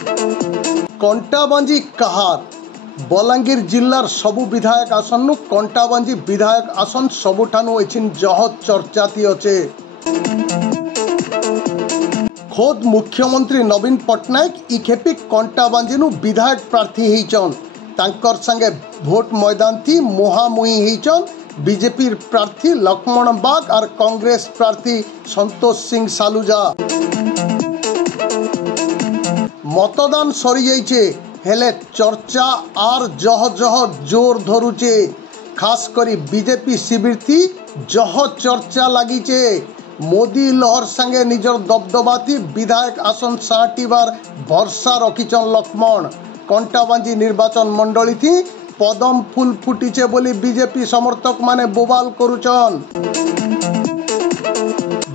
कंटाबांजी कहार बलांगीर जिल्लार सबु विधायक आसन कंटाबांजी विधायक आसन सबुठानु एचिन जहत चर्चाती अच्छे। खोद मुख्यमंत्री नवीन पट्टनायक इखेपी कंटाबांजी विधायक प्रार्थी होइछन। तांकर संगे भोट मैदान थी मुहामुही होइछन बीजेपी प्रार्थी लक्ष्मण बाग और कांग्रेस प्रार्थी संतोष सिंह सालुजा। मतदान सरी जाइछे हेले चर्चा आर जह जह जोर धरुचे। खास करी बीजेपी शिविर थी जह चर्चा लगीचे। मोदी लहर संगे निजर दबदबाती विधायक आसन साटिबार भरसा रखिछन लक्ष्मण। कंटाबांजी निर्वाचन मंडली थी पदम फूल फुटीचे बोली बीजेपी समर्थक माने बोबाल करुचन।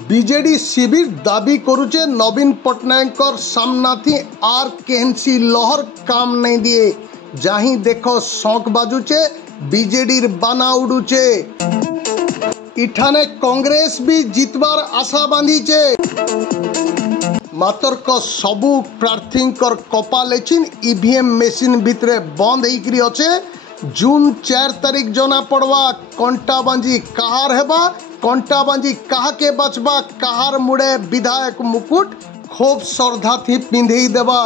बीजेडी शिविर दाबी करुचे नवीन पट्टनायक सामना थी आर केहनसी लहर काम नहीं दिए। जहीं देखो शौक बाजुचे बीजेडी बाना उड़ुचे। इठाने कांग्रेस भी जितबार आशा बांधीचे। मातर सबु प्रार्थी कपाल ईवीएम मेसीन भितरे बंद होकर अच्छे। जून 4 तारीख जना पड़वा कंटाबांजी कहार हेबा, कंटाबांजी कहा के बचबा, कहार मुड़े विधायक मुकुट खूब श्रद्धा थी पिंधे देवा।